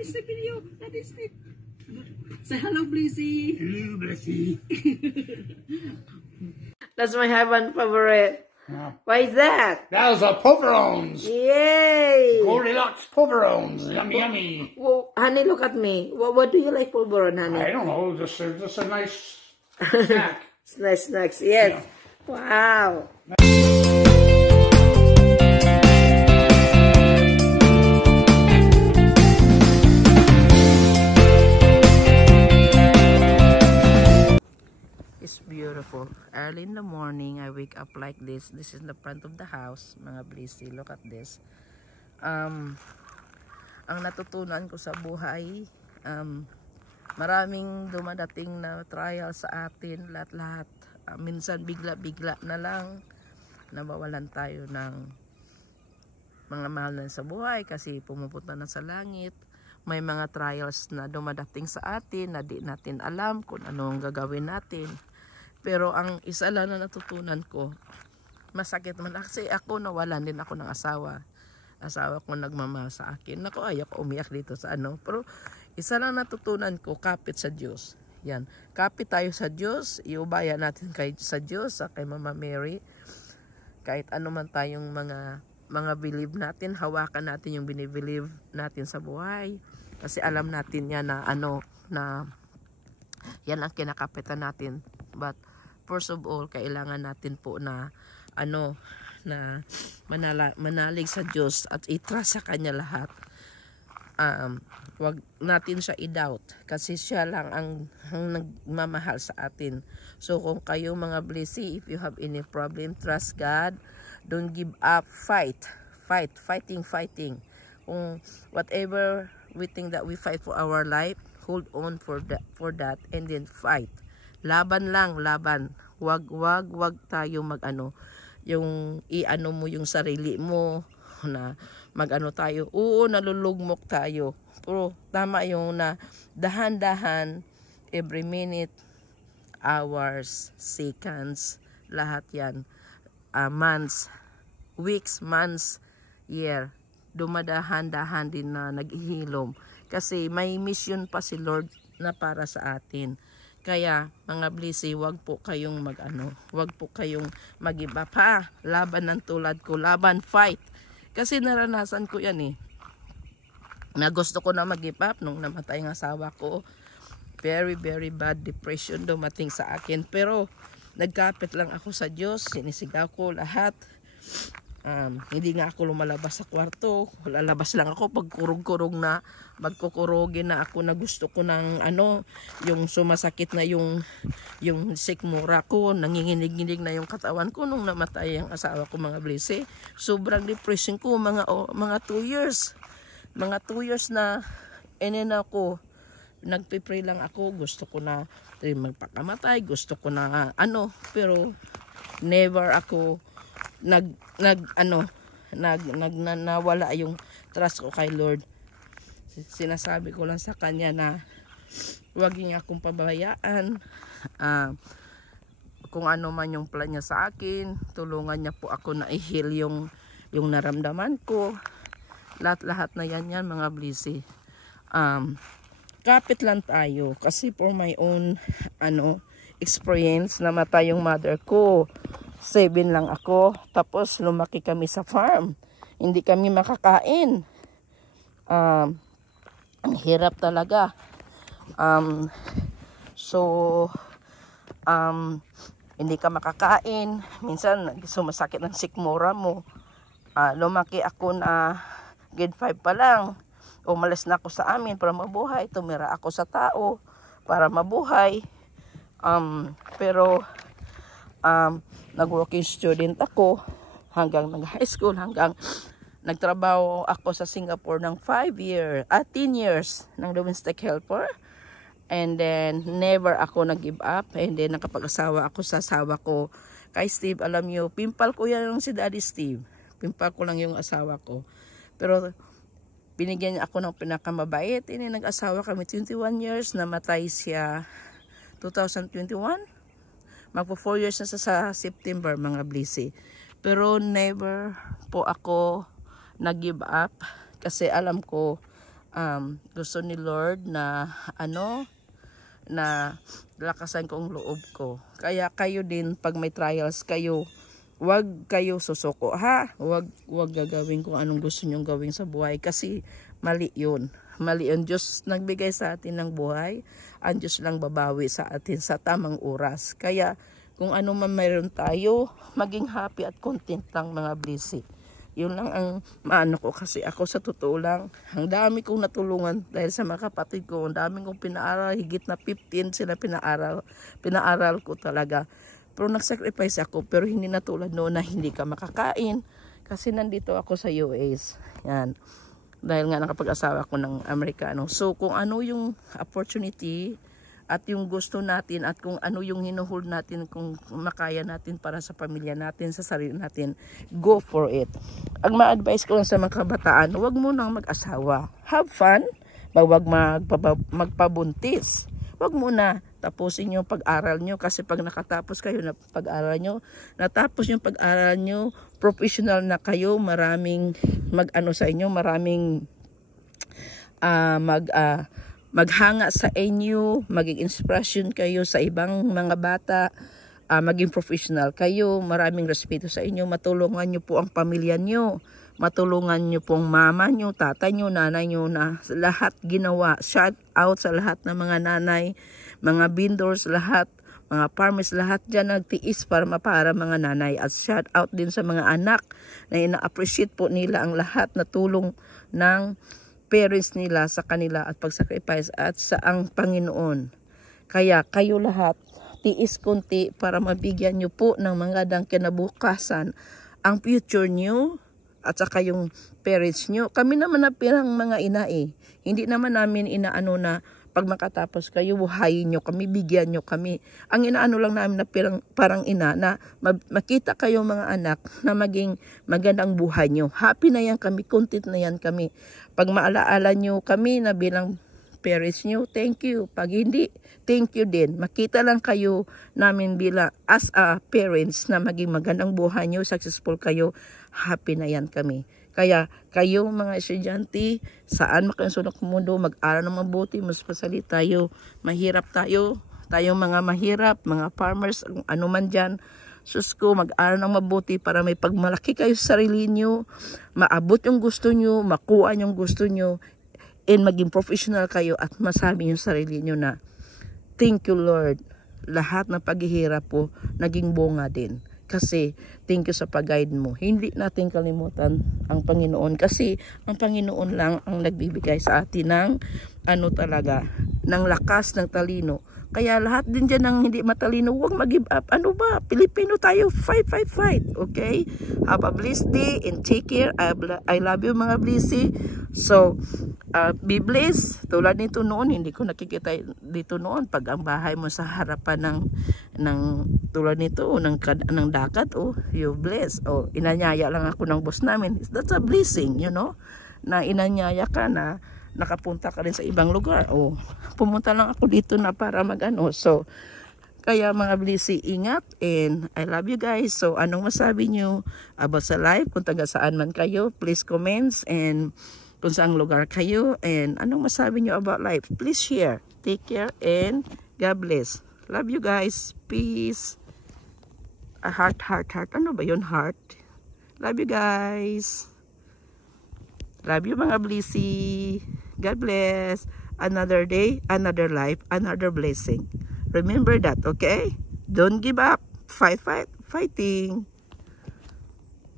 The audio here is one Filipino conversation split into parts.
is the video. That is it. Say hello, Blissy. Hello, Blissy. That's my heaven favorite. Why is that? Those are pulverons. Yay! Goldilocks pulverons. Yummy, yummy. Well, honey, look at me. What do you like pulveron, honey? I don't know. Just a nice snack. Nice snacks, yes. Yeah. Wow. It's beautiful. Early in the morning, I wake up like this. This is the front of the house, mga Blissy. Look at this. Ang natutunan ko sa buhay, maraming dumadating na trial sa atin, lahat-lahat. Minsan bigla-bigla na lang nabawalan tayo ng mga mahal na sa buhay kasi pumupunta na sa langit. May mga trials na dumadating sa atin na di natin alam kung anong gagawin natin. Pero ang isa lang na natutunan ko, masakit man kasi ako nawalan din ako ng asawa. Asawa ko nagmamahal sa akin. Naku, ayoko umiyak dito sa ano. Pero isa lang natutunan ko, kapit sa Diyos. Yan, kapit tayo sa Diyos, iubaya natin sa Diyos, kay Mama Mary. Kahit ano man tayong mga believe natin, hawakan natin yung binibelieve natin sa buhay. Kasi alam natin yan na na yan ang kinakapitan natin. But first of all, kailangan natin po na na manalig sa Diyos at i-trust sa Kanya lahat. Wag natin siya i-doubt kasi siya lang ang nagmamahal sa atin. So kung kayo mga Blissy, if you have any problem, trust God. Don't give up. Fighting. Kung whatever we think that we fight for our life, hold on for that and then fight. Laban. Wag tayo yung mo yung sarili mo na tayo. Oo, nalulugmok tayo. Pero tama yung na dahan-dahan, every minute, hours, seconds, lahat yan. Months, weeks, months, year. Dumadahan-dahan din na naghihilom. Kasi may mission pa si Lord na para sa atin. Kaya mga Blissy, wag po kayong wag po kayong mag-iba pa. Laban ng tulad ko, laban, fight. Kasi naranasan ko yan na gusto ko na mag-give up nung namatay ang asawa ko. Very, very bad depression dumating sa akin. Pero nagkapit lang ako sa Diyos, sinisigaw ko lahat. Hindi nga ako lumalabas sa kwarto. Lalabas lang ako pag kurog-kurog na, magkukurogin na ako na gusto ko ng yung sumasakit na yung sikmura ko, nanginginig-nginig na yung katawan ko nung namatay ang asawa ko mga Blissy. Sobrang depression ko mga 2 years. Mga 2 years na ako. Nagpipray lang ako, gusto ko na magpakamatay, gusto ko na pero never ako nawala yung trust ko kay Lord. Sinasabi ko lang sa Kanya na huwag niya akong pabayaan. Kung ano man yung plan niya sa akin, tulungan niya po ako na i-heal yung naramdaman ko. Lahat na yan mga Blissy. Kapit lang tayo kasi for my own experience, namatay yung mother ko. 7 lang ako, tapos lumaki kami sa farm. Hindi kami makakain. Ang hirap talaga. Hindi ka makakain. Minsan sumasakit ng sikmura mo. Lumaki ako na grade 5 pa lang. Umalis na ako sa amin para mabuhay. Tumira ako sa tao para mabuhay. Pero nag-working student ako hanggang nag-high school, hanggang nagtrabaho ako sa Singapore ng 10 years ng domestic helper. And then never ako nag-give up. And then nakapag-asawa ako sa asawa ko kay Steve. Alam nyo, pimpal ko yan yung si Daddy Steve. Pimpal ko lang yung asawa ko. Pero binigyan niya ako ng pinakamabait. Nag-asawa kami 21 years. Namatay siya 2021. Magpo 4 years na sa September mga Blissy. Pero never po ako nag-give up kasi alam ko gusto ni Lord na na lakasan ko ang loob ko. Kaya kayo din, pag may trials kayo, wag kayo susuko, ha? Wag gagawin kung anong gusto nyong gawin sa buhay, kasi mali yun. Mali yun. Diyos nagbigay sa atin ng buhay. Ang Diyos lang babawi sa atin sa tamang oras. Kaya kung ano man mayroon tayo, maging happy at content lang, mga blessing. Yun lang ang maano ko, kasi ako sa totoo lang, ang dami kong natulungan dahil sa mga kapatid ko, ang dami kong pinaaral, higit na 15 sila pinaaral ko talaga. Pero nag-sacrifice ako, pero hindi na tulad noon na hindi ka makakain, kasi nandito ako sa US. Yan. Dahil nga nakapag-asawa ko ng Amerikano. So kung ano yung opportunity at yung gusto natin at kung ano yung hinuhold natin, kung makaya natin para sa pamilya natin, sa sarili natin, go for it. Ang ma-advise ko lang sa mga kabataan, huwag mo nang mag-asawa. Have fun, huwag magpabuntis. Huwag muna tapusin yung pag-aral nyo, kasi pag nakatapos kayo na pag-aral nyo, natapos yung pag-aral nyo, professional na kayo, maraming mag-ano sa inyo, maraming maghanga sa inyo, maging inspiration kayo sa ibang mga bata, maging professional kayo, maraming respeto sa inyo, matulungan nyo po ang pamilya nyo, matulungan nyo pong mama nyo, tatay nyo, nanay nyo, na lahat ginawa. Shout out sa lahat ng mga nanay, mga vendors, lahat, mga farmers, lahat dyan nagtiis para mapara mga nanay. At shout out din sa mga anak na ina-appreciate po nila ang lahat na tulong ng parents nila sa kanila at pag-sacrifice at sa ang Panginoon. Kaya kayo lahat, tiis konti para mabigyan nyo po ng magandang kinabukasan ang future nyo at saka yung parents nyo. Kami naman na pirang mga ina hindi naman namin inaano na pag makatapos kayo, buhayin nyo kami, bigyan nyo kami. Ang inaano lang namin na parang ina na makita kayo mga anak na maging magandang buhay nyo. Happy na yan kami, content na yan kami. Pag maalaala nyo kami na bilang parents nyo, thank you. Pag hindi, thank you din. Makita lang kayo namin bilang as a parents na maging magandang buhay nyo, successful kayo, happy na yan kami. Kaya kayo mga estudyante, saan makasunod ng mundo, mag-aral ng mabuti, mas pasali tayo, mahirap tayo, tayong mga mahirap, mga farmers, ano man dyan, sus ko, mag-aral ng mabuti para may pagmalaki kayo sa sarili nyo, maabot yung gusto nyo, makuha yung gusto nyo, and maging professional kayo at masabi yung sarili nyo na, thank you Lord, lahat ng paghihirap po, naging bunga din. Kasi, thank you sa pag-guide mo. Hindi natin kalimutan ang Panginoon. Kasi, ang Panginoon lang ang nagbibigay sa atin ng, ng lakas, ng talino. Kaya lahat din dyan ng hindi matalino, huwag mag-give up. Ano ba? Pilipino tayo, fight. Okay? Have a blessed day and take care. I love you mga blessy. So, be blessed. Tulad nito noon, hindi ko nakikita dito noon. Pag ang bahay mo sa harapan ng tulad nito, ng dagat, you blessed. Inanyaya lang ako ng boss namin. That's a blessing, you know? Na inanyaya ka na nakapunta ka rin sa ibang lugar. Pumunta lang ako dito na para mag-ano. So, kaya mga blessy, ingat, and I love you guys. So, anong masabi nyo about sa live? Kung taga saan man kayo, please comments, and kung saang lugar kayo, and anong masabi nyo about life, please share. Take care, and God bless. Love you guys. Peace. A heart. Ano ba yun? Heart. Love you guys. Love you mga blessy. God bless. Another day, another life, another blessing. Remember that, okay? Don't give up. Fighting.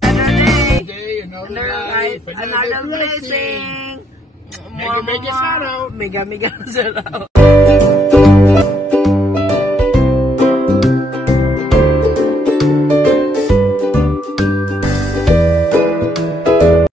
Another day, another life, another blessing. Mega shout out. Mega shout out.